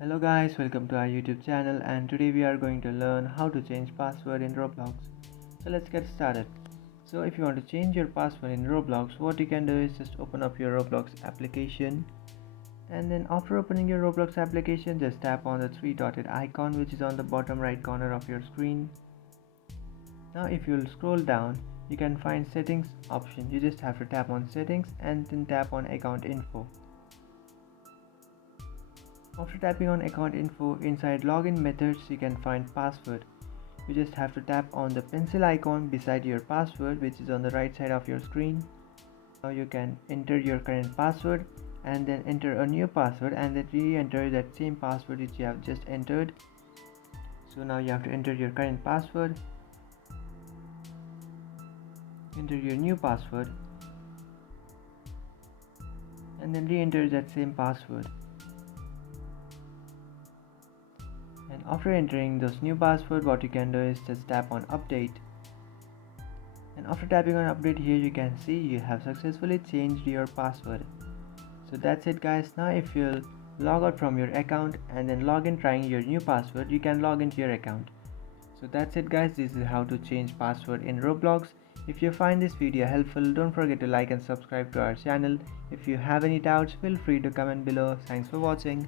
Hello guys, welcome to our YouTube channel, and today we are going to learn how to change password in Roblox. So let's get started. So if you want to change your password in Roblox, what you can do is just open up your Roblox application, and then after opening your Roblox application, just tap on the three dotted icon which is on the bottom right corner of your screen. Now if you'll scroll down, you can find settings option. You just have to tap on settings and then tap on account info. After tapping on account info, inside login methods you can find password. You just have to tap on the pencil icon beside your password, which is on the right side of your screen. Now you can enter your current password and then enter a new password and then re-enter that same password which you have just entered. So now you have to enter your current password, enter your new password, and then re-enter that same password. And after entering this new password, what you can do is just tap on update. And after tapping on update here, you can see you have successfully changed your password. So that's it guys. Now if you'll log out from your account and then log in trying your new password, you can log into your account. So that's it guys. This is how to change password in Roblox. If you find this video helpful, don't forget to like and subscribe to our channel. If you have any doubts, feel free to comment below. Thanks for watching.